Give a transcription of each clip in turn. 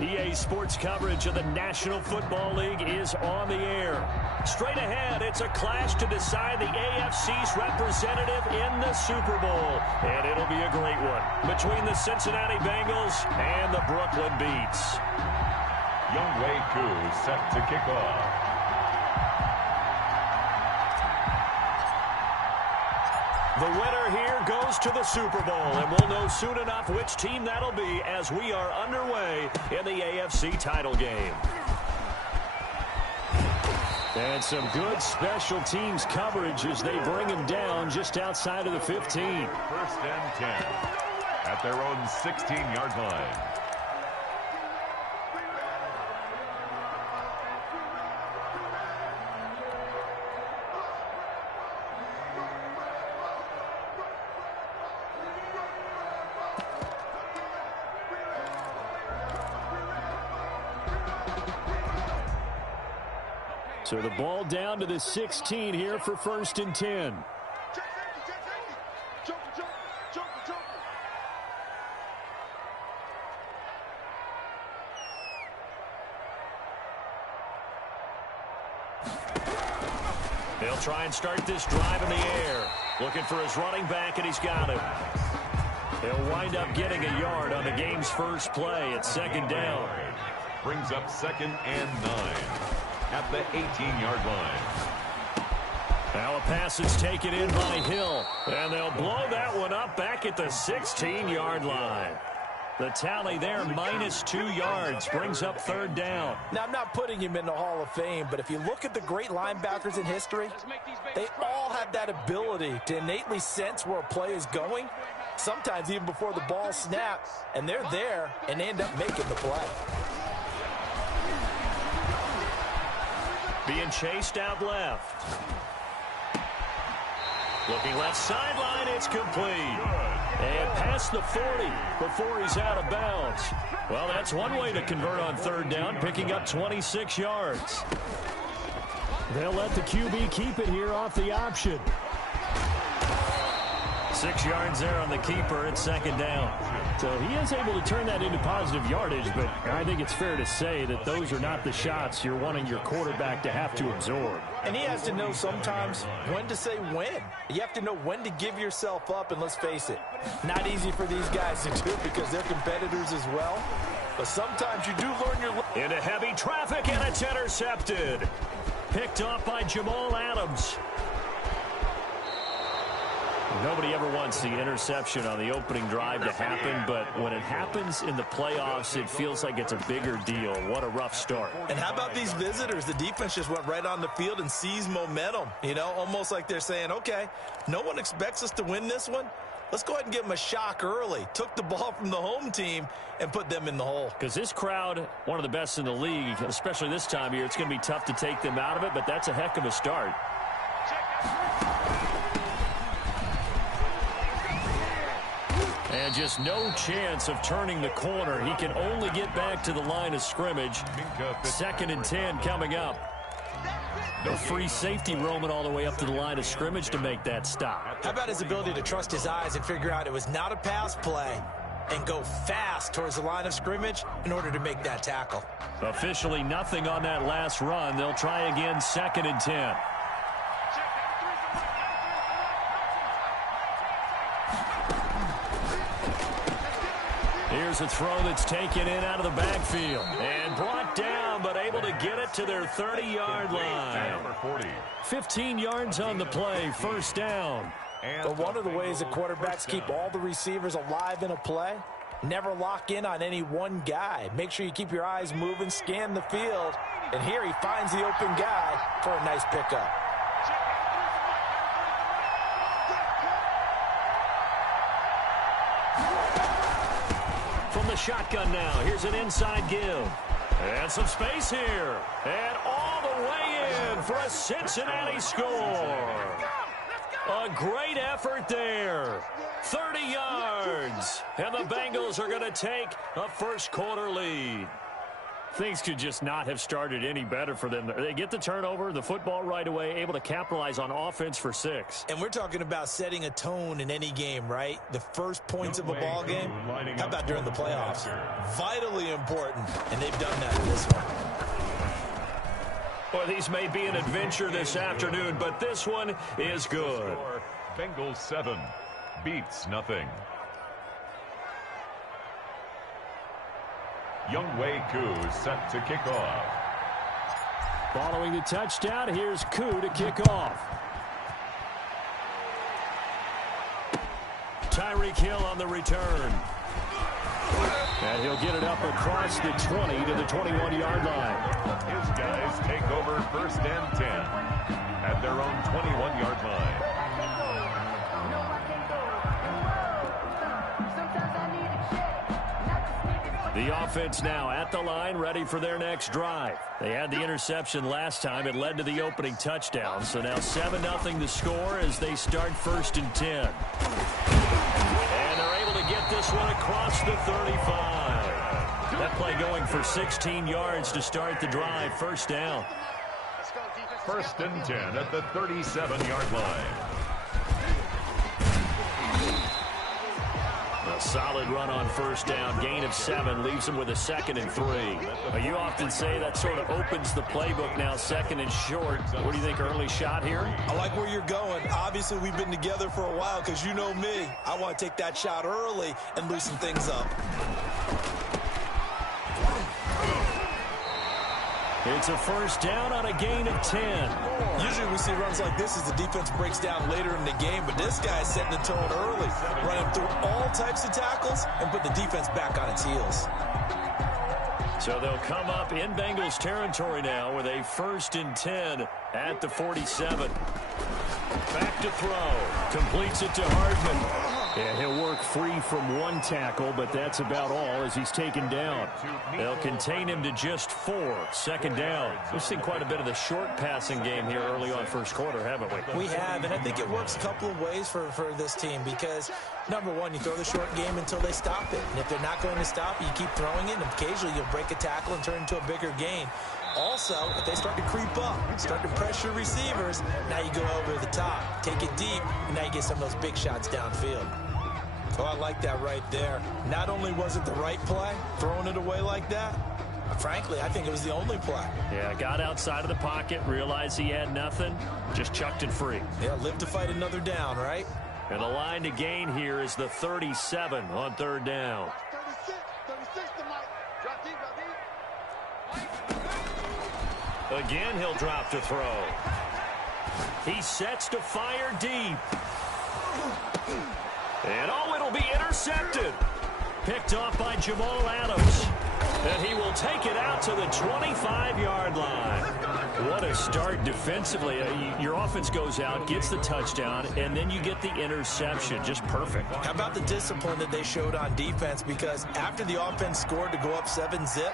EA Sports coverage of the National Football League is on the air. Straight ahead, it's a clash to decide the AFC's representative in the Super Bowl. And it'll be a great one between the Cincinnati Bengals and the Brooklyn Beats. Younghoe Koo set to kick off. The winner here goes to the Super Bowl, and we'll know soon enough which team that'll be as we are underway in the AFC title game. And some good special teams coverage as they bring him down just outside of the 15. 1st and 10 at their own 16-yard line. So the ball down to the 16 here for 1st and 10. They'll try and start this drive in the air. Looking for his running back, and he's got him. They'll wind up getting a yard on the game's first play at 2nd down. Brings up 2nd and 9. At the 18-yard line. Now a pass is taken in by Hill. And they'll blow that one up back at the 16-yard line. The tally there, -2 yards, brings up 3rd down. Now, I'm not putting him in the Hall of Fame, but if you look at the great linebackers in history, they all have that ability to innately sense where a play is going, sometimes even before the ball snaps, and they're there and they end up making the play. Being chased out left. Looking left sideline, it's complete. And past the 40 before he's out of bounds. Well, that's one way to convert on 3rd down, picking up 26 yards. They'll let the QB keep it here off the option. 6 yards there on the keeper at 2nd down. So he is able to turn that into positive yardage, but I think it's fair to say that those are not the shots you're wanting your quarterback to have to absorb. And he has to know sometimes when to say when. You have to know when to give yourself up, and let's face it, not easy for these guys to do because they're competitors as well. But sometimes you do learn your... Into heavy traffic, and it's intercepted. Picked off by Jamal Adams. Nobody ever wants the interception on the opening drive to happen, but when it happens in the playoffs, it feels like it's a bigger deal. What a rough start. And how about these visitors? The defense just went right on the field and seized momentum. You know, almost like they're saying, okay, no one expects us to win this one. Let's go ahead and give them a shock early. Took the ball from the home team and put them in the hole. Because this crowd, one of the best in the league, especially this time of year, it's going to be tough to take them out of it, but that's a heck of a start. And just no chance of turning the corner. He can only get back to the line of scrimmage. 2nd and 10 coming up. No free safety roaming all the way up to the line of scrimmage to make that stop. How about his ability to trust his eyes and figure out it was not a pass play and go fast towards the line of scrimmage in order to make that tackle? Officially nothing on that last run. They'll try again 2nd and 10. Here's a throw that's taken in out of the backfield. And brought down, but able to get it to their 30-yard line. 15 yards on the play, 1st down. But one of the ways that quarterbacks keep all the receivers alive in a play, never lock in on any one guy. Make sure you keep your eyes moving, scan the field. And here he finds the open guy for a nice pickup. From the shotgun now, here's an inside give. And some space here. And all the way in for a Cincinnati score. A great effort there. 30 yards. And the Bengals are going to take a first quarter lead. Things could just not have started any better for them. They get the turnover, the football right away, able to capitalize on offense for 6. And we're talking about setting a tone in any game, right? The first points of a ball game. How about during the playoffs? Vitally important, and they've done that in this one. Well, these may be an adventure this afternoon, but this one is good. Bengals 7, Beats nothing. Younghoe Koo set to kick off. Following the touchdown, here's Koo to kick off. Tyreek Hill on the return. And he'll get it up across the 20 to the 21-yard line. His guys take over 1st and 10 at their own 21-yard line. The offense now at the line, ready for their next drive. They had the interception last time. It led to the opening touchdown. So now 7-0 the score as they start 1st and 10. And they're able to get this one across the 35. That play going for 16 yards to start the drive. 1st down. 1st and 10 at the 37-yard line. A solid run on 1st down. Gain of 7 leaves them with a 2nd and 3. You often say that sort of opens the playbook now, 2nd and short. What do you think, early shot here? I like where you're going. Obviously, we've been together for a while because you know me. I want to take that shot early and loosen things up. It's a 1st down on a gain of 10. Usually we see runs like this as the defense breaks down later in the game, but this guy's setting the tone early, running through all types of tackles and put the defense back on its heels. So they'll come up in Bengals territory now with a 1st and 10 at the 47. Back to throw. Completes it to Hardman. Yeah, he'll work free from 1 tackle, but that's about all as he's taken down. They'll contain him to just 4. 2nd down. We've seen quite a bit of the short passing game here early on 1st quarter, haven't we? We have, and I think it works a couple of ways for this team because, number one, you throw the short game until they stop it. And if they're not going to stop it, you keep throwing it, and occasionally you'll break a tackle and turn it into a bigger gain. Also, if they start to creep up, start to pressure receivers, now you go over the top, take it deep, and now you get some of those big shots downfield. Oh, I like that right there. Not only was it the right play, throwing it away like that, frankly, I think it was the only play. Yeah, got outside of the pocket, realized he had nothing, just chucked it free. Yeah, live to fight another down, right? And the line to gain here is the 37 on 3rd down. 36 to Mike. Drop deep. Again, he'll drop to throw. He sets to fire deep. And oh, it'll be intercepted. Picked off by Jamal Adams. And he will take it out to the 25-yard line. What a start defensively. Your offense goes out, gets the touchdown, and then you get the interception. Just perfect. How about the discipline that they showed on defense? Because after the offense scored to go up 7-zip,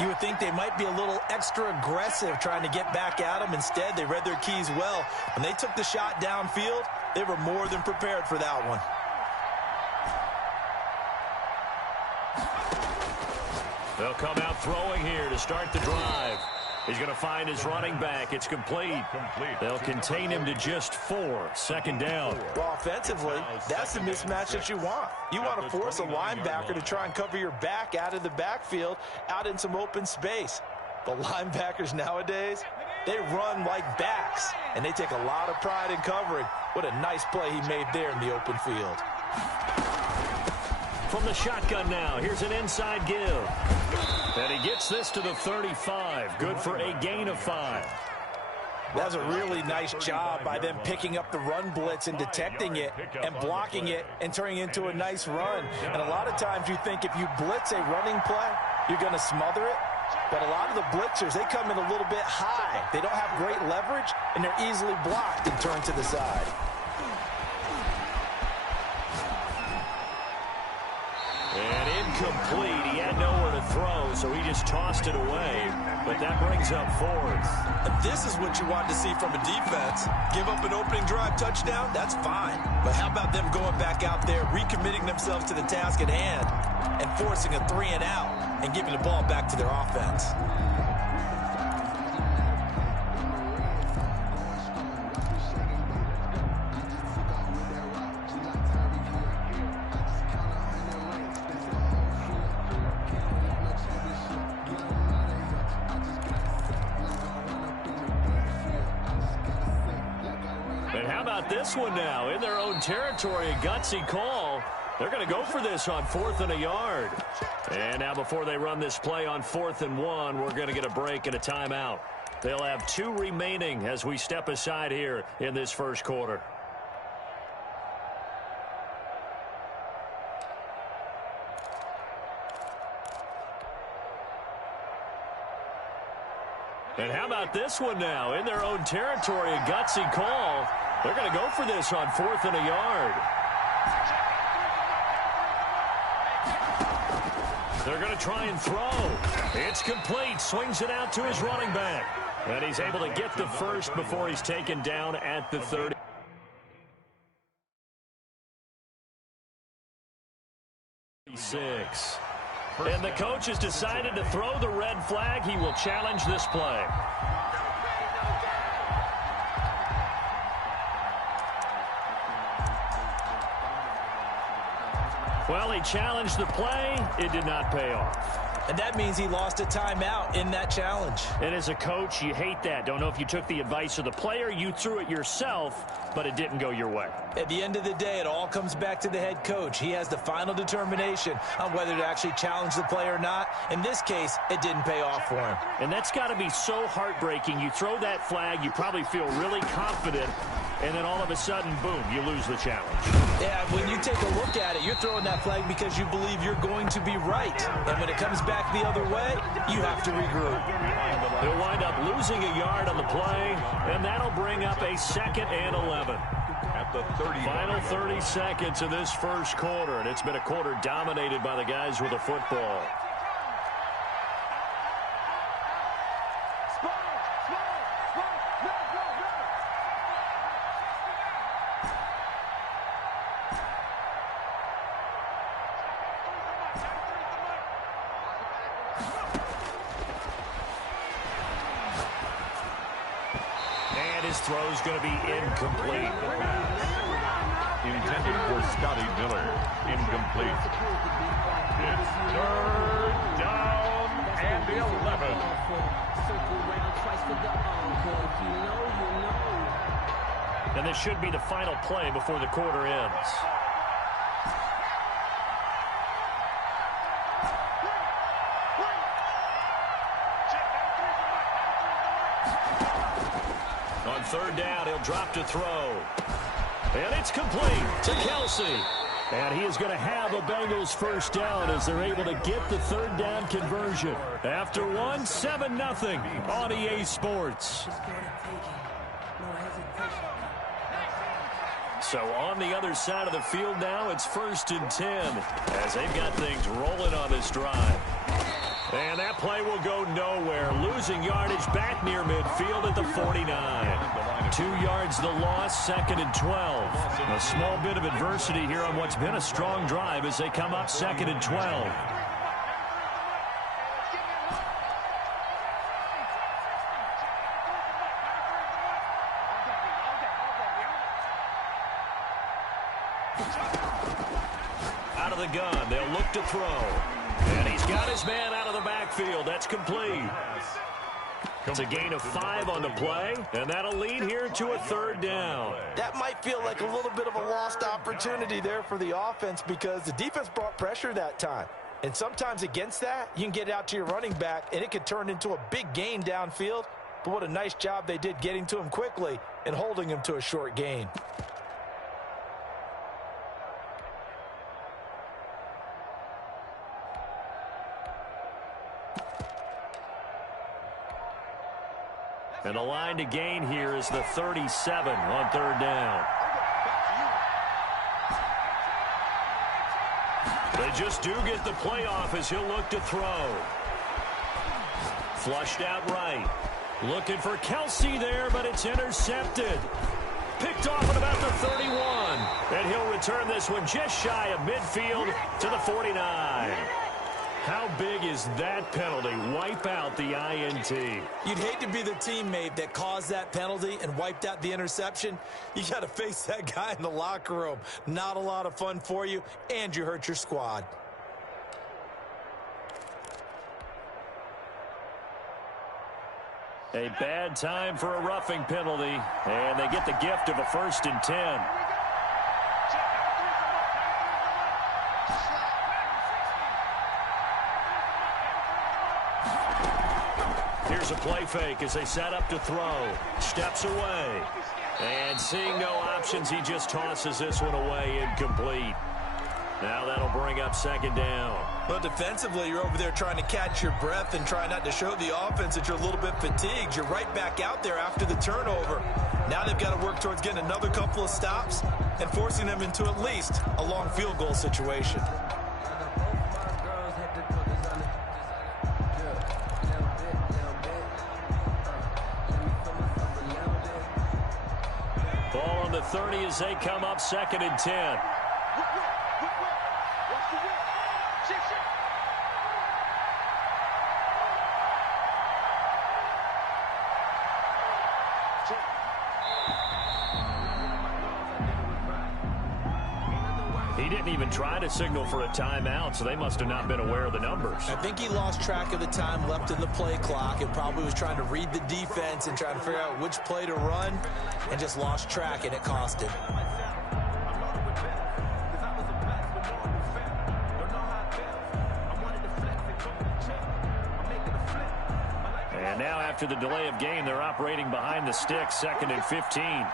you would think they might be a little extra aggressive trying to get back at them. Instead, they read their keys well. When they took the shot downfield, they were more than prepared for that one. They'll come out throwing here to start the drive. He's going to find his running back. It's complete. They'll contain him to just 4. 2nd down. Well, offensively, that's the mismatch that you want. You want to force a linebacker to try and cover your back out of the backfield, out in some open space. The linebackers nowadays, they run like backs, and they take a lot of pride in covering. What a nice play he made there in the open field. From the shotgun now, here's an inside give. And he gets this to the 35. Good for a gain of 5. That was a really nice job by them picking up the run blitz and detecting it and blocking it and turning it into a nice run. And a lot of times you think if you blitz a running play, you're going to smother it. But a lot of the blitzers, they come in a little bit high. They don't have great leverage, and they're easily blocked and turned to the side. And incomplete. He had nowhere to throw, so he just tossed it away. But that brings up 4th. And this is what you want to see from a defense. Give up an opening drive touchdown, that's fine. But how about them going back out there, recommitting themselves to the task at hand, and forcing a 3-and-out, and giving the ball back to their offense. And how about this one now? In their own territory, a gutsy call. They're going to go for this on 4th and a yard. And now before they run this play on 4th and 1, we're going to get a break and a timeout. They'll have 2 remaining as we step aside here in this first quarter. And how about this one now? In their own territory, a gutsy call. They're going to go for this on 4th and a yard. They're going to try and throw. It's complete. Swings it out to his running back. And he's able to get the first before he's taken down at the 30. And the coach has decided to throw the red flag. He will challenge this play. Well, he challenged the play. It did not pay off. And that means he lost a timeout in that challenge. And as a coach, you hate that. Don't know if you took the advice of the player, you threw it yourself, but it didn't go your way. At the end of the day, it all comes back to the head coach. He has the final determination on whether to actually challenge the play or not. In this case, it didn't pay off for him. And that's got to be so heartbreaking. You throw that flag, you probably feel really confident, and then all of a sudden, boom, you lose the challenge. Yeah, when you take a look at it, you're throwing that flag because you believe you're going to be right. And when it comes back the other way, you have to regroup. They'll wind up losing a yard on the play, and that'll bring up a 2nd and 11. At the 30. Final 30 seconds of this first quarter, and it's been a quarter dominated by the guys with the football. Throw's going to be incomplete. Intended for Scotty Miller. Incomplete. It's 3rd down and 11. And this should be the final play before the quarter ends. On 3rd down, he'll drop to throw. And it's complete to Kelsey. And he is going to have a Bengals first down as they're able to get the 3rd down conversion. After 7-0 on EA Sports. So on the other side of the field now, it's 1st and 10 as they've got things rolling on this drive. And that play will go nowhere. Losing yardage back near midfield at the 49. 2 yards the loss, 2nd and 12. A small bit of adversity here on what's been a strong drive as they come up 2nd and 12. Out of the gun, they'll look to throw. And he's got his man out of the backfield. That's complete. It's a gain of 5 on the play, and that'll lead here to a 3rd down. That might feel like a little bit of a lost opportunity there for the offense because the defense brought pressure that time. And sometimes against that, you can get it out to your running back, and it could turn into a big gain downfield. But what a nice job they did getting to him quickly and holding him to a short gain. And the line to gain here is the 37 on 3rd down. They just do get the play off as he'll look to throw. Flushed out right. Looking for Kelsey there, but it's intercepted. Picked off at about the 31. And he'll return this one just shy of midfield to the 49. How big is that penalty? Wipe out the INT. You'd hate to be the teammate that caused that penalty and wiped out the interception. You got to face that guy in the locker room. Not a lot of fun for you, and you hurt your squad. A bad time for a roughing penalty, and they get the gift of a 1st and 10. Here's a play fake as they set up to throw. Steps away. And seeing no options, he just tosses this one away, incomplete. Now that'll bring up 2nd down. Well, defensively, you're over there trying to catch your breath and try not to show the offense that you're a little bit fatigued. You're right back out there after the turnover. Now they've got to work towards getting another couple of stops and forcing them into at least a long field goal situation. Ball on the 30 as they come up 2nd and 10. He didn't even try to signal for a timeout, so they must have not been aware of the numbers. I think he lost track of the time left in the play clock and probably was trying to read the defense and trying to figure out which play to run and just lost track, and it cost him. And now after the delay of game, they're operating behind the sticks, 2nd and 15.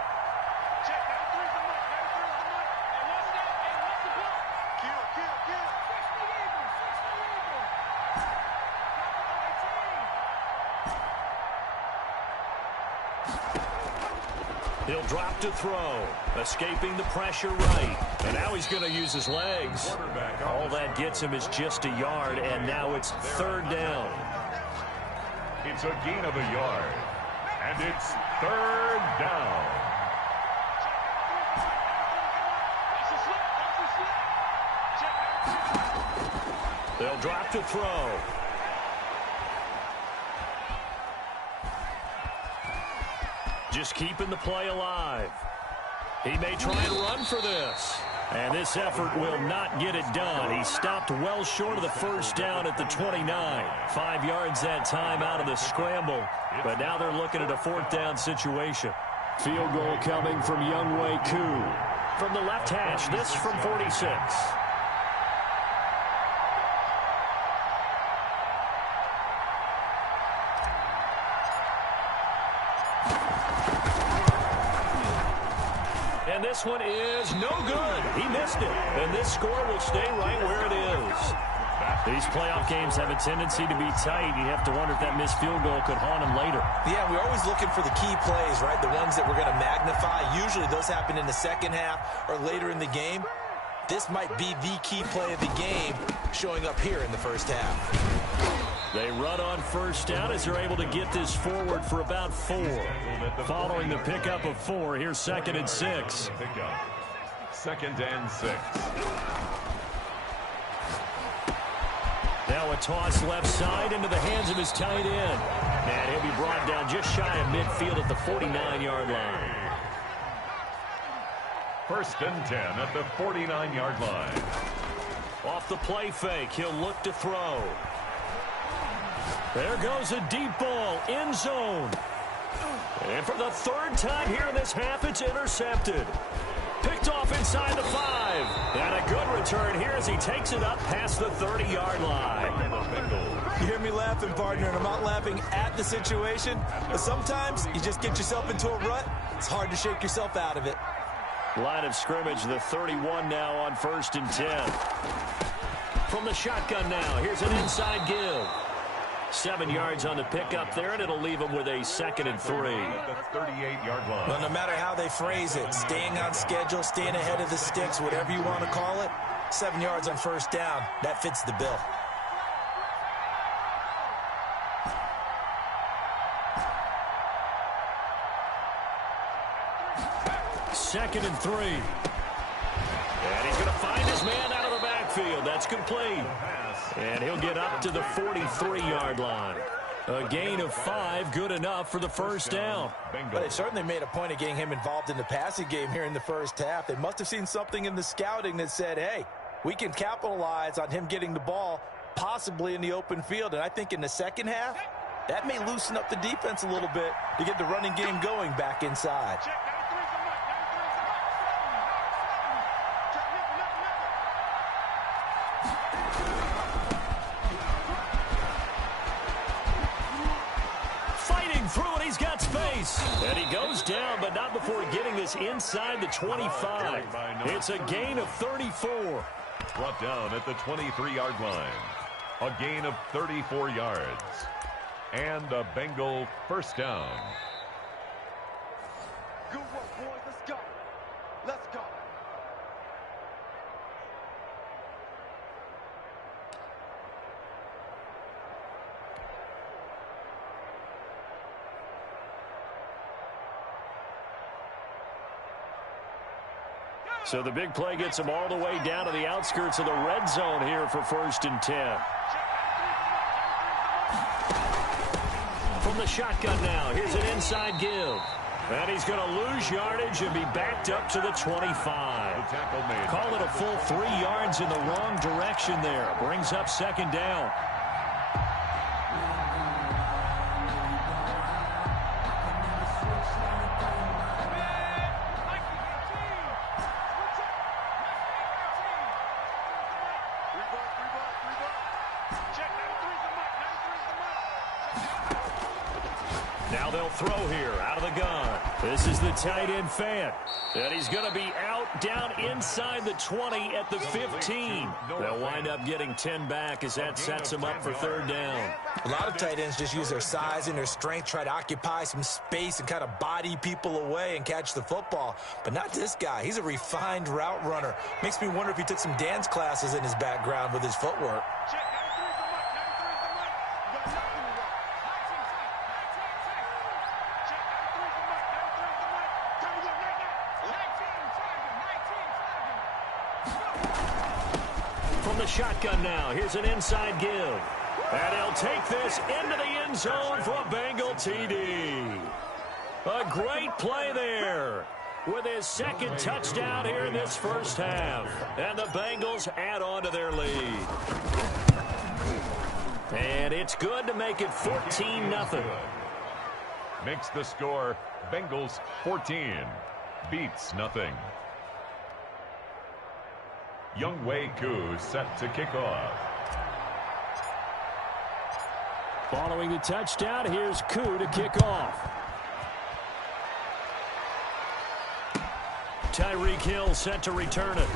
He'll drop to throw, escaping the pressure right. And now he's going to use his legs. All that gets him is just a yard, and now it's 3rd down. It's a gain of a yard, and it's 3rd down. They'll drop to throw. Just keeping the play alive. He may try and run for this. And this effort will not get it done. He stopped well short of the 1st down at the 29. 5 yards that time out of the scramble. But now they're looking at a 4th down situation. Field goal coming from Younghoe Koo. From the left hash, this from 46. And this one is no good. He missed it. And this score will stay right where it is. These playoff games have a tendency to be tight. You have to wonder if that missed field goal could haunt him later. Yeah, we're always looking for the key plays, right? The ones that we're going to magnify. Usually those happen in the 2nd half or later in the game. This might be the key play of the game showing up here in the 1st half. They run on 1st down as they're able to get this forward for about 4. Following the pickup of 4, here's 2nd and 6. 2nd and 6. Now a toss left side into the hands of his tight end. And he'll be brought down just shy of midfield at the 49-yard line. 1st and 10 at the 49-yard line. Off the play fake, he'll look to throw. There goes a deep ball, end zone. And for the 3rd time here in this half, it's intercepted. Picked off inside the 5. And a good return here as he takes it up past the 30-yard line. You hear me laughing, partner, and I'm not laughing at the situation, but sometimes you just get yourself into a rut. It's hard to shake yourself out of it. Line of scrimmage, the 31 now on 1st and 10. From the shotgun now, here's an inside give. 7 yards on the pickup there, and it'll leave him with a 2nd and 3. The 38-yard line. Well, no matter how they phrase it, staying on schedule, staying ahead of the sticks, whatever you want to call it, 7 yards on 1st down, that fits the bill. Second and 3. And he's going to find his man out of the backfield. backfield. That's complete. And he'll get up to the 43-yard line. A gain of 5, good enough for the first down. But they certainly made a point of getting him involved in the passing game here in the first half. They must have seen something in the scouting that said, hey, we can capitalize on him getting the ball possibly in the open field. And I think in the second half, that may loosen up the defense a little bit to get the running game going back inside. Fighting through it, he's got space. And he goes down, but not before getting this inside the 25. It's a gain of 34. Brought down at the 23-yard line. A gain of 34 yards. And a Bengal first down. Good work, boys. Let's go. Let's go. So the big play gets him all the way down to the outskirts of the red zone here for 1st and 10. From the shotgun now, here's an inside give. And he's going to lose yardage and be backed up to the 25. Call it a full 3 yards in the wrong direction there. Brings up 2nd down. Now they'll throw here out of the gun. This is the tight end fan. And he's going to be out down inside the 20 at the 15. They'll wind up getting 10 back as that sets him up for 3rd down. A lot of tight ends just use their size and their strength, try to occupy some space and kind of body people away and catch the football. But not this guy. He's a refined route runner. Makes me wonder if he took some dance classes in his background with his footwork. The shotgun now. Here's an inside give. And he'll take this into the end zone for a Bengal TD. A great play there with his 2nd touchdown here in this first half. And the Bengals add on to their lead. And it's good to make it 14-0. Makes the score Bengals 14. Beats nothing. Younghoe Koo set to kick off. Following the touchdown, here's Koo to kick off. Tyreek Hill set to return it.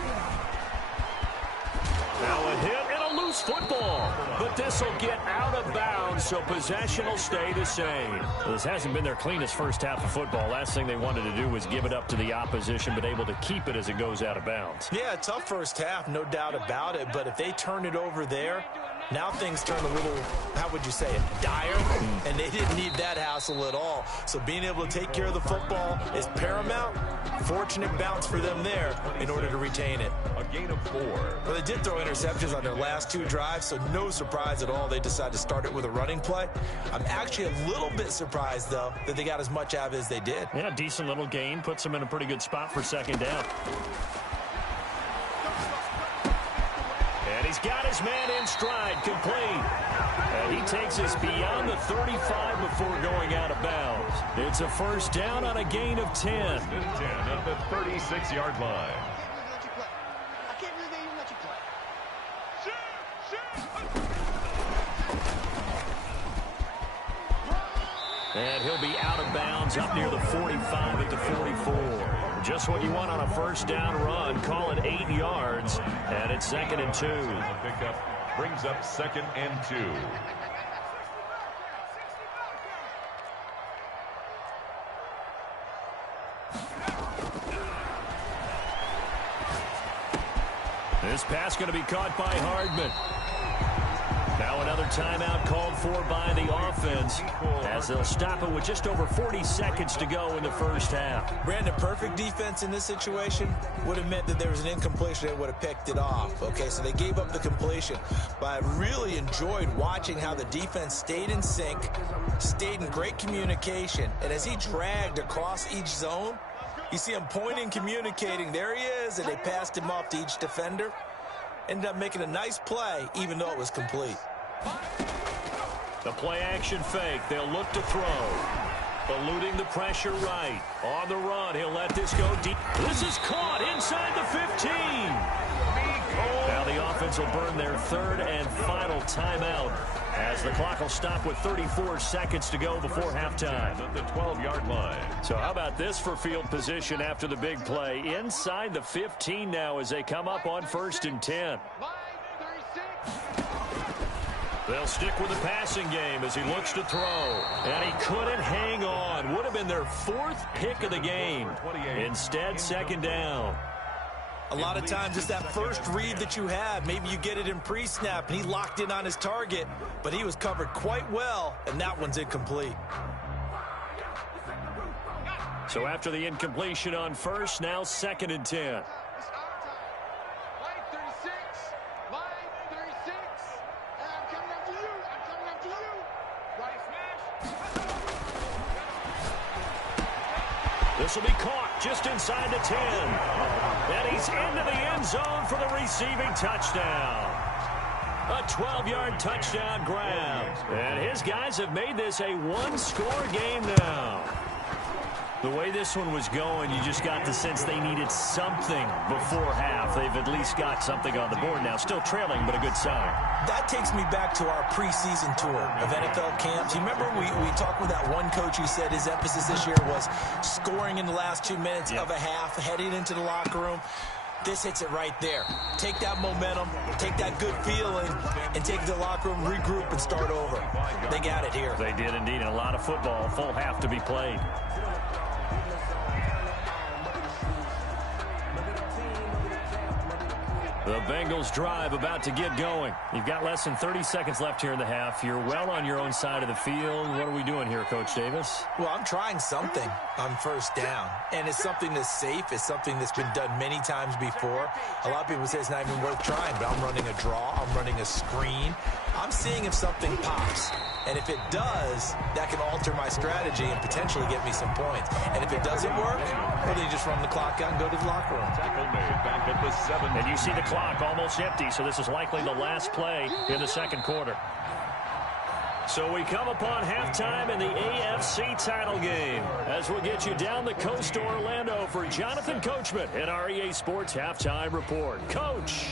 Now a hit and a loose football. But this will get out of bounds, so possession will stay the same. This hasn't been their cleanest first half of football. Last thing they wanted to do was give it up to the opposition, but able to keep it as it goes out of bounds. Yeah, tough first half, no doubt about it. But if they turn it over there, now things turn a little, how would you say it, dire, and they didn't need that hassle at all. So being able to take care of the football is paramount. Fortunate bounce for them there in order to retain it. A gain of 4. Well, they did throw interceptions on their last 2 drives, so no surprise at all they decided to start it with a running play. I'm actually a little bit surprised, though, that they got as much out of it as they did. Yeah, decent little gain. Puts them in a pretty good spot for 2nd down. And he's got his man in stride, complete. And he takes us beyond the 35 before going out of bounds. It's a first down on a gain of 10. 10 at the 36-yard line. I can't believe they even let you play. And he'll be out of bounds up near the 45 at the 44. Just what you want on a first down run. Call it 8 yards. And it's 2nd and 2. The pickup brings up 2nd and 2. This pass going to be caught by Hardman. Now an Another timeout called for by the offense as they'll stop it with just over 40 seconds to go in the first half. Brandon, perfect defense in this situation would have meant that there was an incompletion. They would have picked it off. Okay, so they gave up the completion. But I really enjoyed watching how the defense stayed in sync, stayed in great communication, and as he dragged across each zone, you see him pointing, communicating. There he is, and they passed him off to each defender. Ended up making a nice play, even though it was complete. The play-action fake. They'll look to throw. Eluding the pressure right. On the run, he'll let this go deep. This is caught inside the 15. Now the offense will burn their third and final timeout as the clock will stop with 34 seconds to go before halftime. At the 12-yard line. So how about this for field position after the big play? Inside the 15 now as they come up on 1st and 10. They'll stick with the passing game as he looks to throw. And he couldn't hang on. Would have been their 4th pick of the game. Instead, 2nd down. A lot of times it's that first read that you have. Maybe you get it in pre-snap, and he locked in on his target, but he was covered quite well, and that one's incomplete. So after the incompletion on 1st, now 2nd and 10. This will be caught just inside the 10. And he's into the end zone for the receiving touchdown. A 12-yard touchdown grab. And his guys have made this a one-score game now. The way this one was going, you just got the sense they needed something before half. They've at least got something on the board now. Still trailing, but a good sign. That takes me back to our preseason tour of NFL camps. You remember we talked with that one coach who said his emphasis this year was scoring in the last 2 minutes of a half, heading into the locker room. This hits it right there. Take that momentum, take that good feeling, and take it to the locker room, regroup, and start over. They got it here. They did indeed. And a lot of football, full half to be played. The Bengals drive about to get going. You've got less than 30 seconds left here in the half. You're well on your own side of the field. What are we doing here, Coach Davis? Well, I'm trying something on 1st down. And it's something that's safe. It's something that's been done many times before. A lot of people say it's not even worth trying, but I'm running a draw. I'm running a screen. I'm seeing if something pops. And if it does, that can alter my strategy and potentially get me some points. And if it doesn't work, well, then you just run the clock out and go to the locker room. Tackle made back at the 7. And you see the clock almost empty, so this is likely the last play in the 2nd quarter. So we come upon halftime in the AFC title game as we'll get you down the coast to Orlando for Jonathan Coachman in our EA Sports Halftime Report. Coach.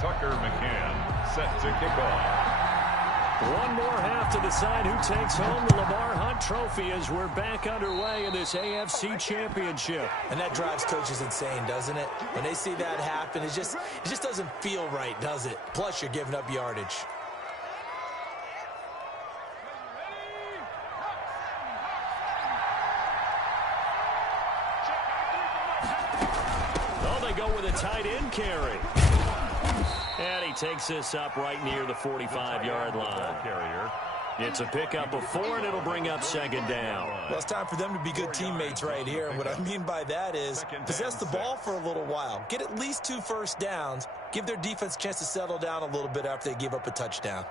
Tucker McCann set to kick off. One more half to decide who takes home the Lamar Hunt Trophy as we're back underway in this AFC Championship. And that drives coaches insane, doesn't it? When they see that happen, it just doesn't feel right, does it? Plus, you're giving up yardage. Oh, they go with a tight end carry. And he takes this up right near the 45-yard line. It's a pickup of 4, and it'll bring up 2nd down. Well, it's time for them to be good teammates right here. And what I mean by that is possess the ball for a little while. Get at least 2 first downs. Give their defense a chance to settle down a little bit after they give up a touchdown.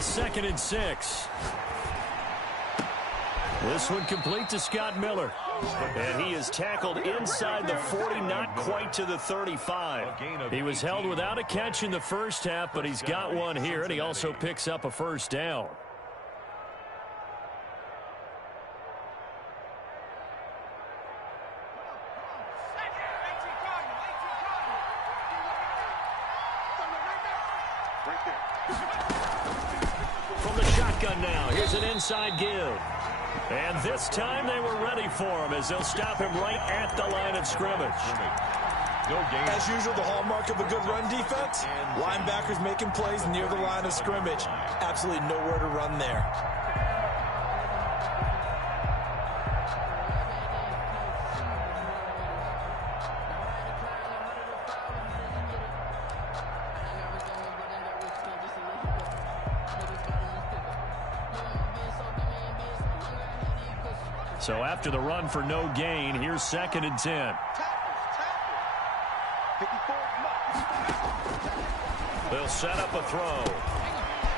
Second and 6. This one complete to Scott Miller. And he is tackled inside the 40, not quite to the 35. He was held without a catch in the first half, but he's got one here, and he also picks up a first down. From the shotgun now, here's an inside give. And this time they were ready for him as they'll stop him right at the line of scrimmage. As usual, the hallmark of a good run defense, linebackers making plays near the line of scrimmage. Absolutely nowhere to run there. So after the run for no gain, here's 2nd and 10. They'll set up a throw.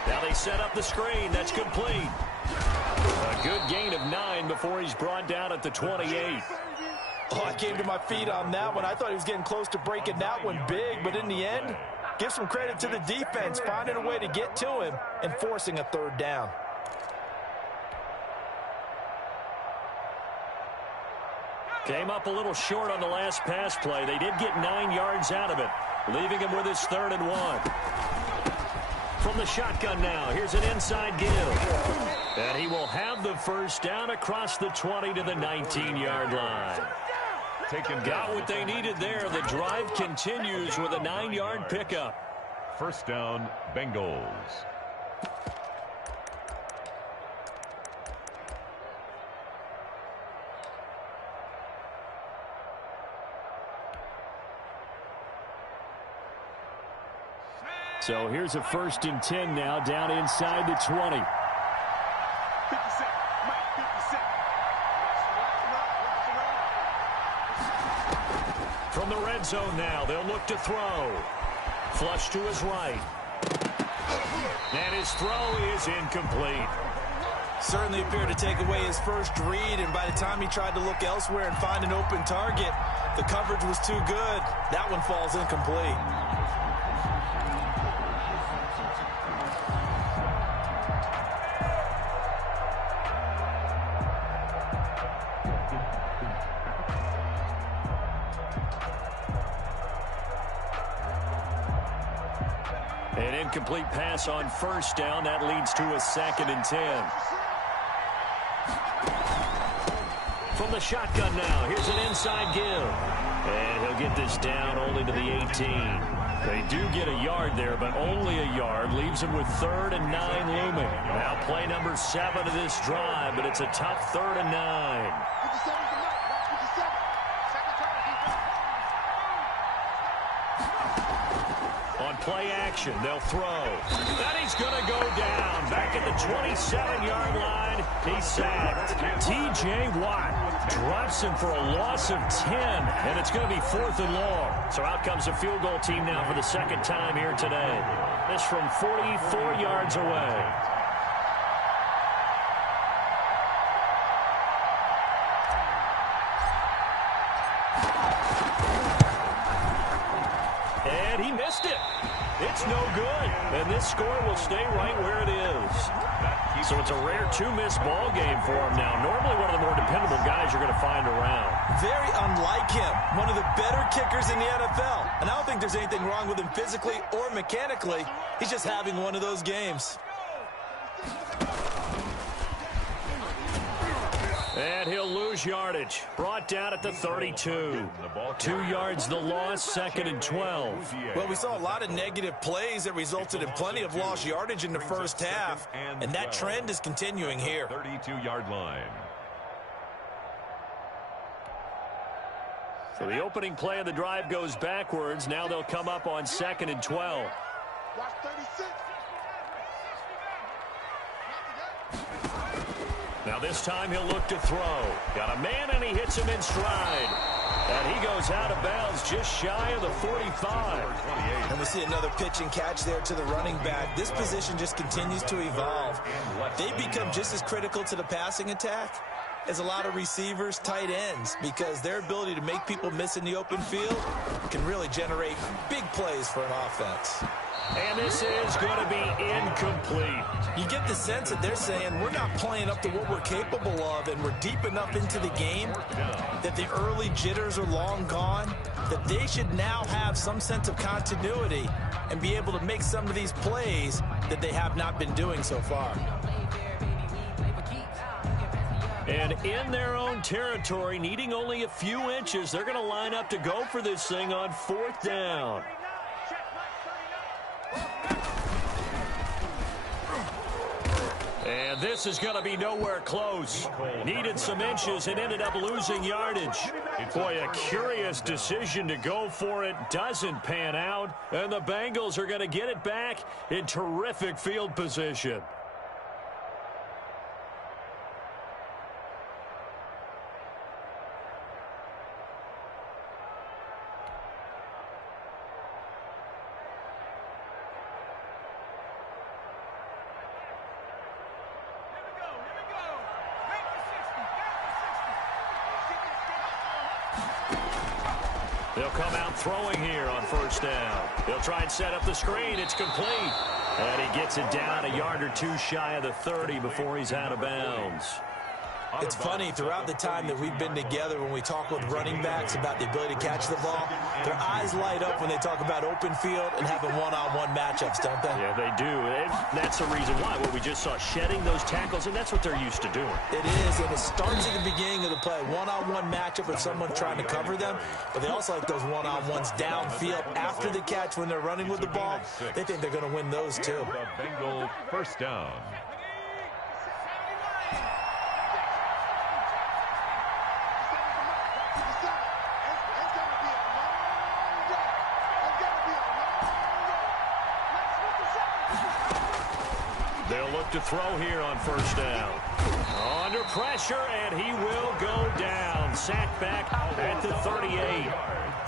Now they set up the screen. That's complete. A good gain of 9 before he's brought down at the 28. Oh, I came to my feet on that one. I thought he was getting close to breaking that one big, but in the end, give some credit to the defense, finding a way to get to him and forcing a 3rd down. Came up a little short on the last pass play. They did get 9 yards out of it, leaving him with his 3rd and 1. From the shotgun now, here's an inside give. And he will have the 1st down across the 20 to the 19-yard line. Got what they needed there. The drive continues with a 9-yard pickup. 1st down, Bengals. So here's a 1st and 10 now, down inside the 20. 50 seconds. Mike, 50 seconds. From the red zone now, they'll look to throw. Flush to his right. And his throw is incomplete. Certainly appeared to take away his first read, and by the time he tried to look elsewhere and find an open target, the coverage was too good. That one falls incomplete. An incomplete pass on 1st down. That leads to a 2nd and 10. From the shotgun now, here's an inside give. And he'll get this down only to the 18. They do get a yard there, but only a yard. Leaves him with 3rd and 9 looming. Now play number 7 of this drive, but it's a tough 3rd and 9. 57 to Mike. Watch 57. Second try. On play action, they'll throw. And he's going to go down. Back at the 27-yard line, he's sacked. T.J. Watt drops him for a loss of 10, and it's going to be 4th and long. So out comes the field goal team now for the 2nd time here today. This from 44 yards away. And he missed it. It's no good. And this score will stay right where it is. So it's a rare 2-miss ball game for him now. Normally one of the more dependable guys you're going to find around. Very unlike him. One of the better kickers in the NFL. And I don't think there's anything wrong with him physically or mechanically. He's just having one of those games. And he'll lose yardage. Brought down at the 32. 2 yards the loss, 2nd and 12. Well, we saw a lot of negative plays that resulted in plenty of lost yardage in the first half, and that trend is continuing here. 32-yard line. So the opening play of the drive goes backwards. Now they'll come up on 2nd and 12. Watch 36. Now this time he'll look to throw. Got a man and he hits him in stride. And he goes out of bounds just shy of the 45. And we see another pitch and catch there to the running back. This position just continues to evolve. They become just as critical to the passing attack is a lot of receivers, tight ends, because their ability to make people miss in the open field can really generate big plays for an offense. And this is going to be incomplete. You get the sense that they're saying we're not playing up to what we're capable of, and we're deep enough into the game that the early jitters are long gone, that they should now have some sense of continuity and be able to make some of these plays that they have not been doing so far. And in their own territory, needing only a few inches, they're going to line up to go for this thing on 4th down. And this is going to be nowhere close. Needed some inches and ended up losing yardage. Boy, a curious decision to go for it. Doesn't pan out. And the Bengals are going to get it back in terrific field position. They'll come out throwing here on 1st down. They'll try and set up the screen. It's complete. And he gets it down a yard or two shy of the 30 before he's out of bounds. It's funny, throughout the time that we've been together, when we talk with running backs about the ability to catch the ball, their eyes light up when they talk about open field and having one-on-one matchups, don't they? Yeah, they do. And that's the reason why. What we just saw, shedding those tackles, and that's what they're used to doing. It is, and it starts at the beginning of the play. One-on-one matchup with someone trying to cover them, but they also like those one-on-ones downfield after the catch when they're running with the ball. They think they're going to win those, too. The Bengal 1st down. They'll look to throw here on 1st down. Under pressure, and he will go down. Sacked back at the 38.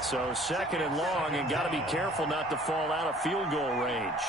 So 2nd and long, and got to be careful not to fall out of field goal range.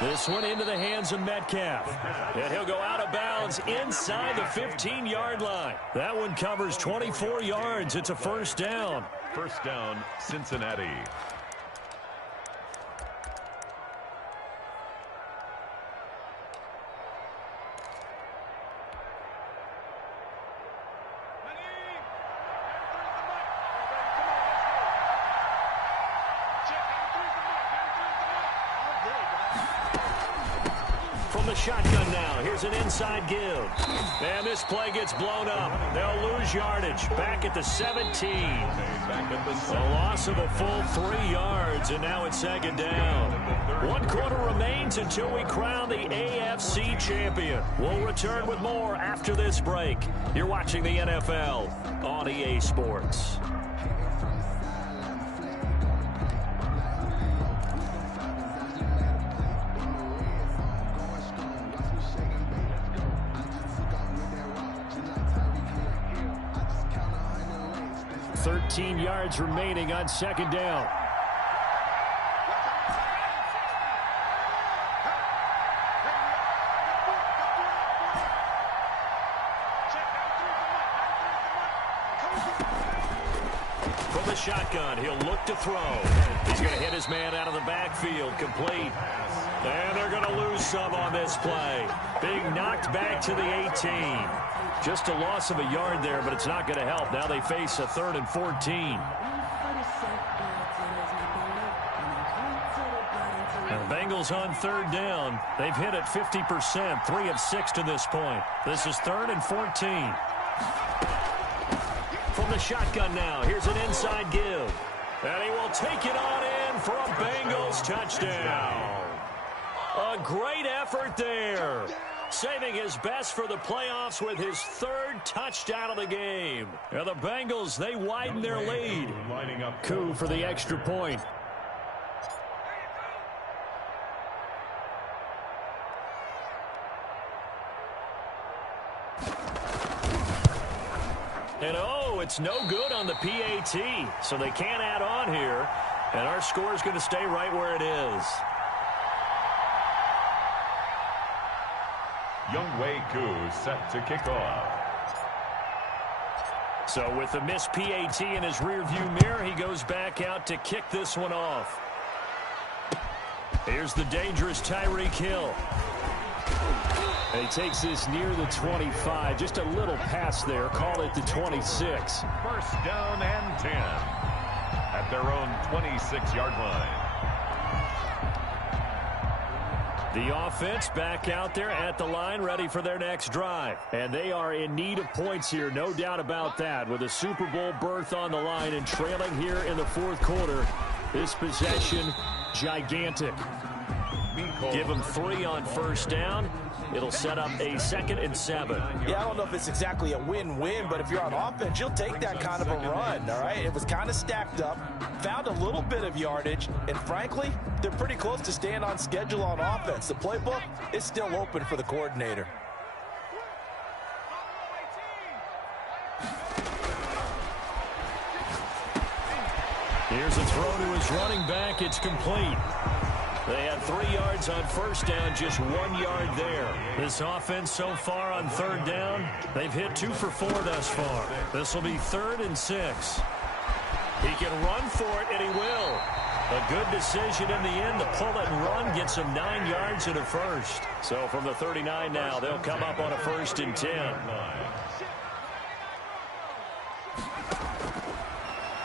This one into the hands of Metcalf. And he'll go out of bounds inside the 15-yard line. That one covers 24 yards. It's a 1st down. 1st down, Cincinnati. From the shotgun now, here's an inside give. And this play gets blown up. They'll lose yardage. Back at the 17. A loss of a full 3 yards, and now it's 2nd down. 1 quarter remains until we crown the AFC champion. We'll return with more after this break. You're watching the NFL on EA Sports. Yards remaining on 2nd down. From the shotgun, he'll look to throw. He's going to hit his man out of the backfield, complete. And they're going to lose some on this play. Being knocked back to the 18. Just a loss of a yard there, but it's not going to help. Now they face a 3rd and 14. And the Bengals on 3rd down. They've hit it 50%, 3 of 6 to this point. This is 3rd and 14. From the shotgun now, here's an inside give. And he will take it on in for a Bengals touchdown. A great effort there. Saving his best for the playoffs with his 3rd touchdown of the game. And the Bengals, they widen their lead. Coup for the extra point. And oh, it's no good on the PAT, so they can't add on here. And our score is going to stay right where it is. Younghoe Koo set to kick off. So with the missed PAT in his rearview mirror, he goes back out to kick this one off. Here's the dangerous Tyreek Hill. And he takes this near the 25. Just a little pass there. Call it the 26. First down and 10 at their own 26-yard line. The offense back out there at the line, ready for their next drive. And they are in need of points here, no doubt about that. With a Super Bowl berth on the line and trailing here in the fourth quarter, this possession, gigantic. Give them 3 on first down. It'll set up a 2nd and 7. Yeah, I don't know if it's exactly a win-win, but if you're on offense, you'll take that kind of a run, all right? It was kind of stacked up, found a little bit of yardage, and frankly, they're pretty close to staying on schedule on offense. The playbook is still open for the coordinator. Here's a throw to his running back. It's complete. They had 3 yards on first down, just 1 yard there. This offense so far on third down, they've hit 2 for 4 thus far. This will be 3rd and 6. He can run for it, and he will. A good decision in the end. The pull and run gets him 9 yards and a first. So from the 39 now, they'll come up on a 1st and 10.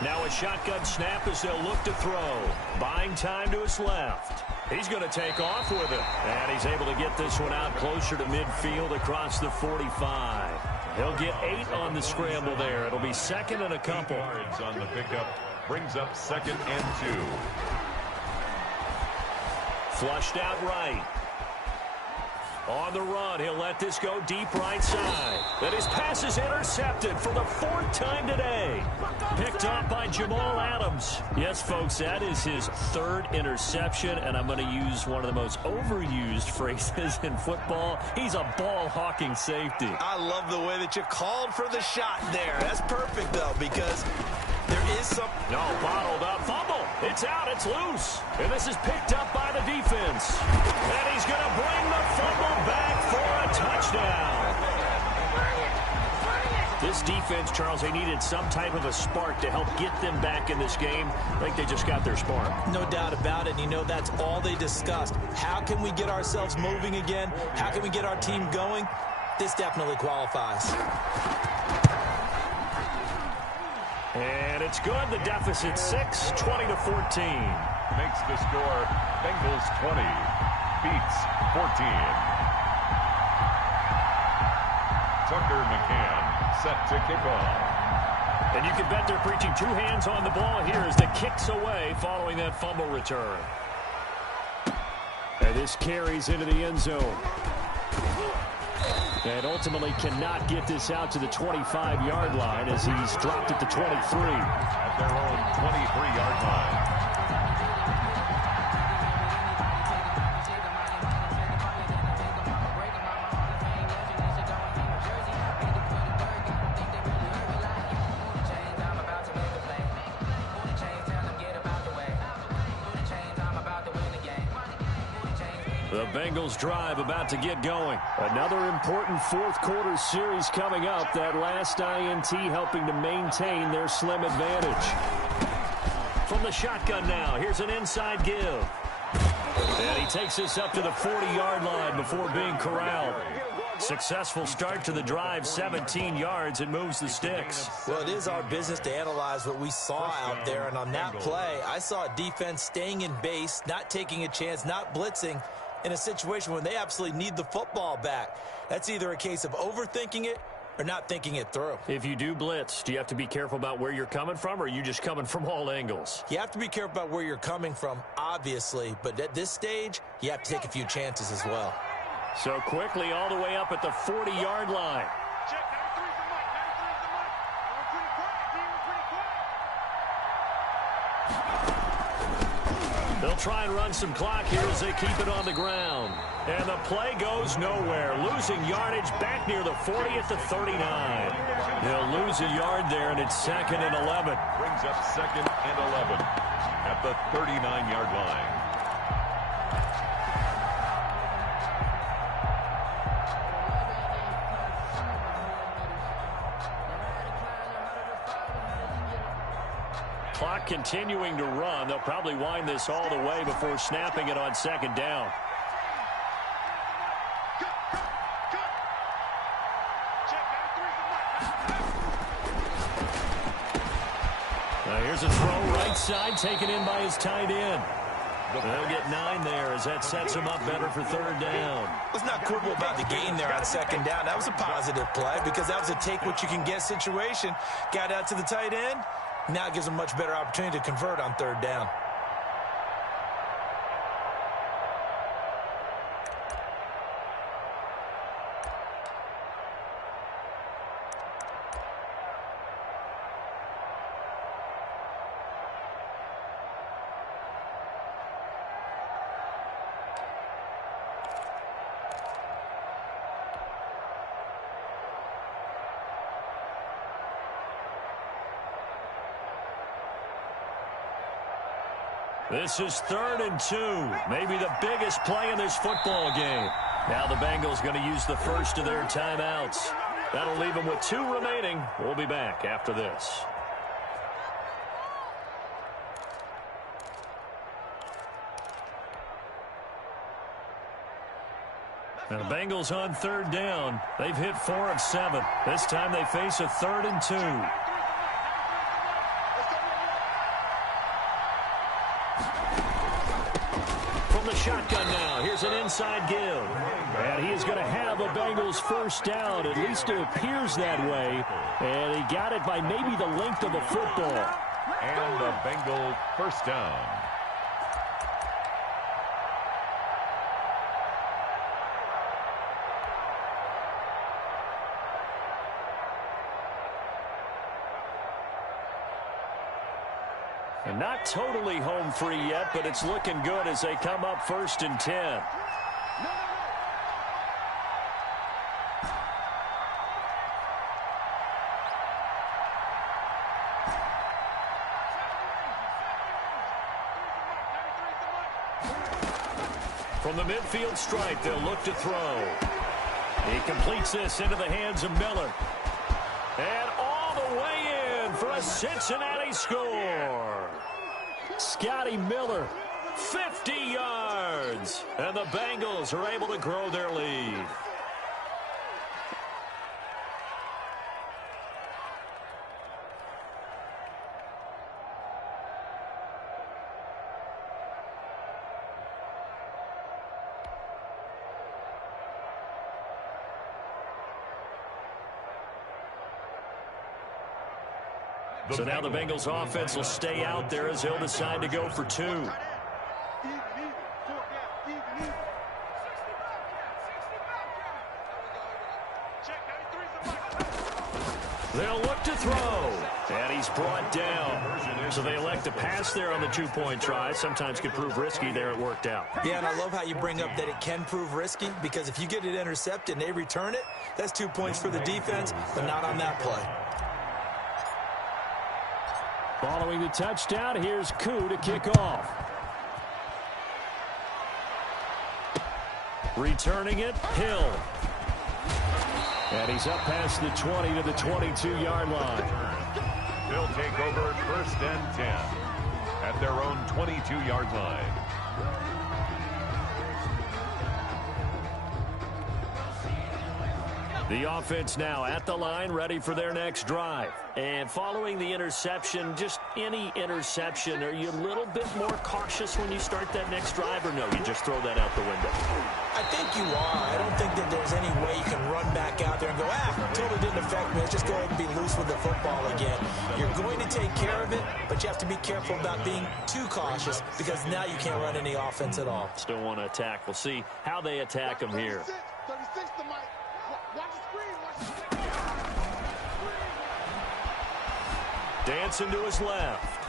Now a shotgun snap as they'll look to throw. Buying time to his left. He's going to take off with it. And he's able to get this one out closer to midfield across the 45. He'll get 8 on the scramble there. It'll be 2nd and a couple. Yards on the pickup brings up 2nd and 2. Flushed out right. On the run, he'll let this go deep right side. Then his pass is intercepted for the 4th time today. Picked up by Jamal Adams. Yes, folks, that is his 3rd interception, and I'm going to use one of the most overused phrases in football. He's a ball-hawking safety. I love the way that you called for the shot there. That's perfect, though, because there is some... No, bottled up. Fumble. It's out. It's loose. And this is picked up by the defense. And he's going to bring the fumble back for a touchdown. This defense, Charles, they needed some type of a spark to help get them back in this game. I think they just got their spark. No doubt about it. And you know, that's all they discussed. How can we get ourselves moving again? How can we get our team going? This definitely qualifies. And it's good. The deficit 6, 20-14. Makes the score Bengals 20, beats 14. Tucker McCann set to kick off. And you can bet they're preaching 2 hands on the ball here as the kick's away following that fumble return. And this carries into the end zone. And ultimately cannot get this out to the 25-yard line as he's dropped at the 23. At their own 23-yard line. The Bengals drive about to get going. Another important fourth quarter series coming up. That last INT helping to maintain their slim advantage. From the shotgun now, here's an inside give. And he takes this up to the 40-yard line before being corralled. Successful start to the drive, 17 yards, and moves the sticks. Well, it is our business to analyze what we saw out there, and on that play, I saw a defense staying in base, not taking a chance, not blitzing, in a situation when they absolutely need the football back. That's either a case of overthinking it or not thinking it through. If you do blitz, do you have to be careful about where you're coming from, or are you just coming from all angles? You have to be careful about where you're coming from, obviously, but at this stage, you have to take a few chances as well. So quickly all the way up at the 40-yard line. They'll They'll try and run some clock here as they keep it on the ground. And the play goes nowhere. Losing yardage back near the 40 at the 39. They'll lose a yard there, and it's 2nd and 11. Brings up 2nd and 11 at the 39-yard line. Clock continuing to run. They'll probably wind this all the way before snapping it on 2nd down. Now here's a throw right side taken in by his tight end. They'll get 9 there as that sets him up better for 3rd down. Let's not quibble about the gain there on 2nd down. That was a positive play because that was a take-what-you-can-get situation. Got out to the tight end. Now it gives them a much better opportunity to convert on 3rd down. This is 3rd and 2. Maybe the biggest play in this football game. Now the Bengals going to use the first of their timeouts. That'll leave them with 2 remaining. We'll be back after this. Now the Bengals on 3rd down. They've hit 4 of 7. This time they face a 3rd and 2. Shotgun now. Here's an inside give. And he is going to have a Bengals first down. At least it appears that way. And he got it by maybe the length of a football. And the Bengals first down. And not totally home free yet, but it's looking good as they come up 1st and 10. From the midfield stripe, they'll look to throw. He completes this into the hands of Miller. And all the way in for a Cincinnati score. Scotty Miller, 50 yards. And the Bengals are able to grow their lead. So now the Bengals offense will stay out there as they'll decide to go for 2. They'll look to throw. And he's brought down. So they elect to pass there on the 2-point try. Sometimes can prove risky. There it worked out. Yeah, and I love how you bring up that it can prove risky, because if you get it intercepted and they return it, that's 2 points for the defense, but not on that play. Following the touchdown, here's Koo to kick off. Returning it, Hill. And he's up past the 20 to the 22-yard line. They'll take over 1st and 10 at their own 22-yard line. The offense now at the line, ready for their next drive. And following the interception, just any interception, are you a little bit more cautious when you start that next drive, or no, you just throw that out the window? I think you are. I don't think that there's any way you can run back out there and go, totally didn't affect me. Let's just go ahead and be loose with the football again. You're going to take care of it, but you have to be careful about being too cautious, because now you can't run any offense at all. Still want to attack. We'll see how they attack them here. 36 to Mike. Watch the screen. Watch the screen. Dancing to his left.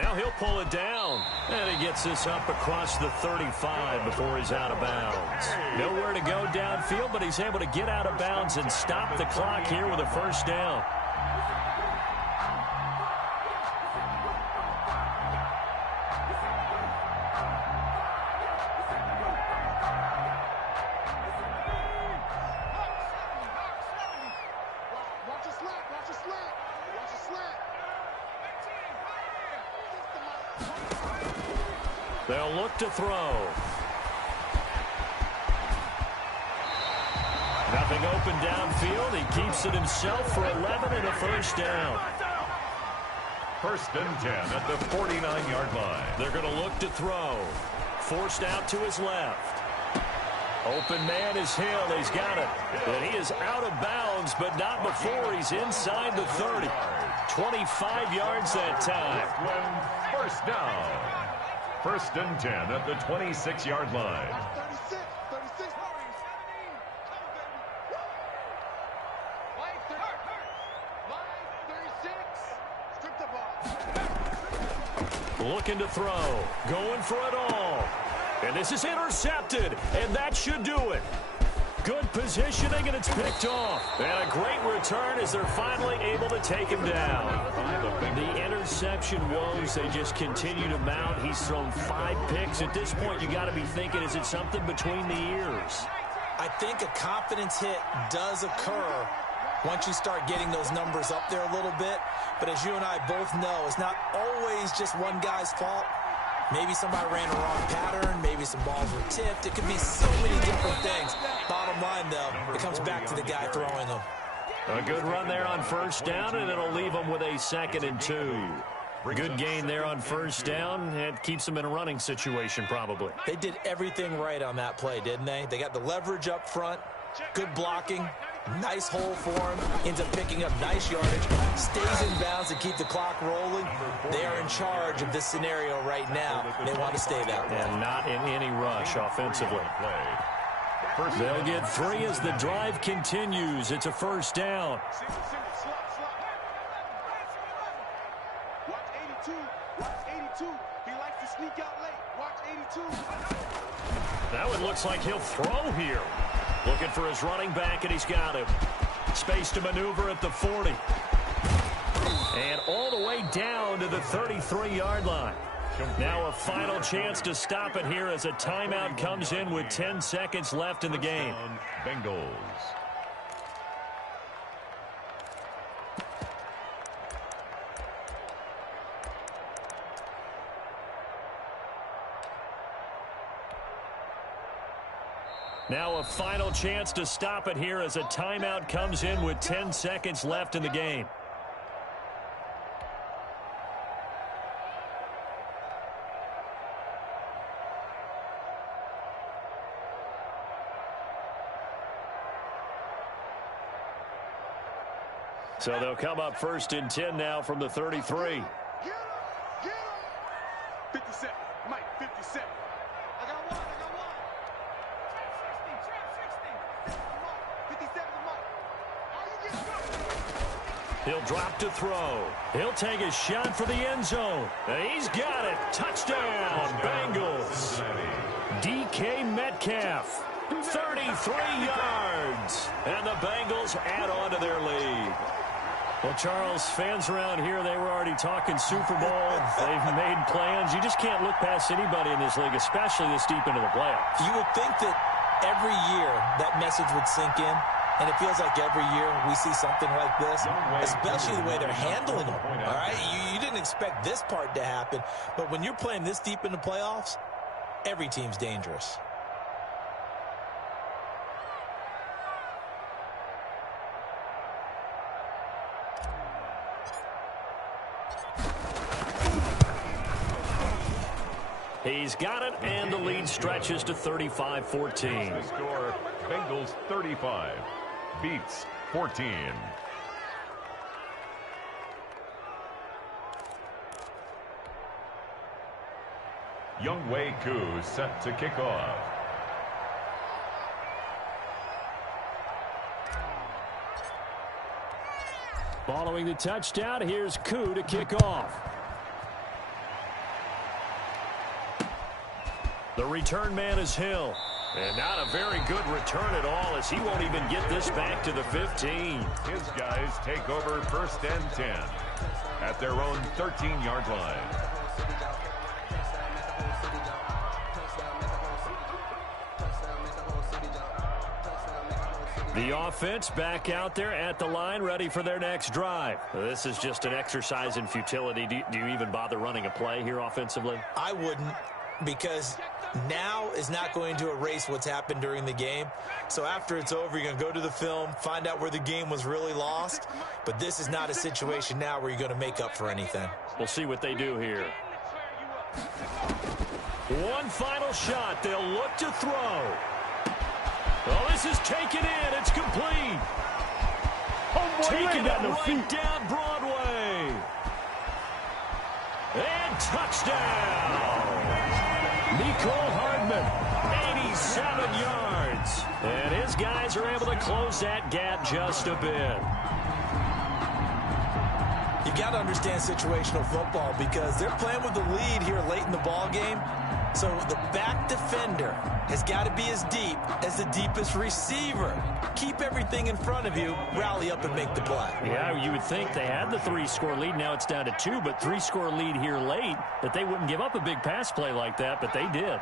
Now he'll pull it down. And he gets this up across the 35 before he's out of bounds. Nowhere to go downfield, but he's able to get out of bounds and stop the clock here with a first down. They'll look to throw. Nothing open downfield. He keeps it himself for 11 and a first down. First and 10 at the 49-yard line. They're going to look to throw. Forced out to his left. Open man is Hill. He's got it. And he is out of bounds, but not before he's inside the 30. 25 yards that time. First down. First and 10 at the 26-yard line. 36. Strip the ball. Looking to throw. Going for it all. And this is intercepted. And that should do it. Good positioning, and it's picked off. And a great return as they're finally able to take him down. The interception woes, they just continue to mount. He's thrown 5 picks. At this point, you got to be thinking, is it something between the ears? I think a confidence hit does occur once you start getting those numbers up there a little bit. But as you and I both know, it's not always just one guy's fault. Maybe somebody ran a wrong pattern. Maybe some balls were tipped. It could be so many different things. Bottom line, though, it comes back to the guy throwing them. A good run there on first down, and it'll leave them with a 2nd and 2. Good gain there on first down. It keeps them in a running situation, probably. They did everything right on that play, didn't they? They got the leverage up front, good blocking, nice hole for him, ends up picking up nice yardage, stays in bounds to keep the clock rolling. They are in charge of this scenario right now. They want to stay that way. And not in any rush offensively. They'll get 3 as the drive continues. It's a first down. Watch 82. Watch 82. He likes to sneak out late. Watch 82. Now it looks like he'll throw here. Looking for his running back, and he's got him. Space to maneuver at the 40. And all the way down to the 33-yard line. Now a final chance to stop it here as a timeout comes in with 10 seconds left in the game. Bengals. Now a final chance to stop it here as a timeout comes in with 10 seconds left in the game. So they'll come up first and 10 now from the 33. Get him. 57. Mike, 57. I got one. He'll drop to throw. He'll take a shot for the end zone. And he's got it. Touchdown, Bengals. DK Metcalf, 33 yards. And the Bengals add on to their lead. Well, Charles, fans around here, they were already talking Super Bowl. They've made plans. You just can't look past anybody in this league, especially this deep into the playoffs. You would think that every year that message would sink in, and it feels like every year we see something like this, especially the way they're handling them, all right? You didn't expect this part to happen, but when you're playing this deep in the playoffs, every team's dangerous. He's got it, and the lead stretches to 35-14. The score, Bengals 35, beats 14. Younghoe Koo set to kick off. Following the touchdown, here's Koo to kick off. The return man is Hill. And not a very good return at all, as he won't even get this back to the 15. His guys take over 1st and 10 at their own 13-yard line. The offense back out there at the line, ready for their next drive. This is just an exercise in futility. Do you even bother running a play here offensively? I wouldn't, because now is not going to erase what's happened during the game. So after it's over, you're going to go to the film, find out where the game was really lost. But this is not a situation now where you're going to make up for anything. We'll see what they do here. One final shot. They'll look to throw. Oh, this is taken in. It's complete. Taking it right down Broadway. And touchdown. Nicole Hardman, 87 yards. And his guys are able to close that gap just a bit. You got to understand situational football, because they're playing with the lead here late in the ball game. So the back defender has got to be as deep as the deepest receiver. Keep everything in front of you, rally up and make the play. Yeah, you would think they had the 3-score lead. Now it's down to 2, but 3-score lead here late, that they wouldn't give up a big pass play like that, but they did.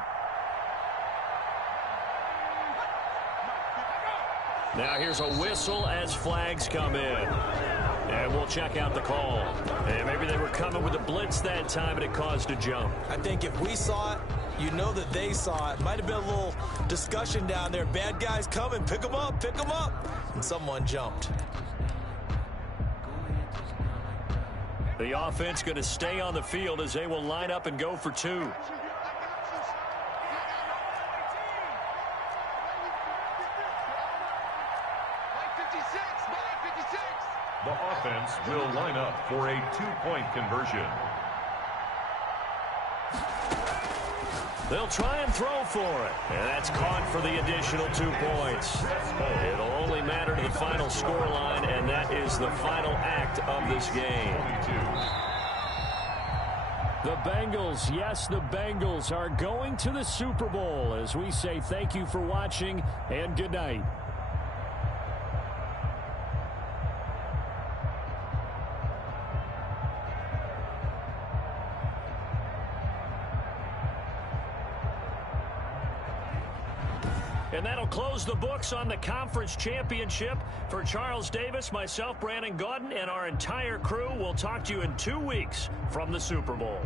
Now here's a whistle as flags come in. And we'll check out the call. And maybe they were coming with a blitz that time, and it caused a jump. I think if we saw it, you know that they saw it. Might have been a little discussion down there. Bad guys coming. Pick them up. Pick them up. And someone jumped. The offense going to stay on the field as they will line up and go for 2. The offense will line up for a 2-point conversion. They'll try and throw for it. And that's caught for the additional 2 points. It'll only matter to the final scoreline, and that is the final act of this game. The Bengals, yes, the Bengals are going to the Super Bowl, as we say thank you for watching and good night. And that'll close the books on the conference championship. For Charles Davis, myself, Brandon Gaudin, and our entire crew, we'll talk to you in 2 weeks from the Super Bowl.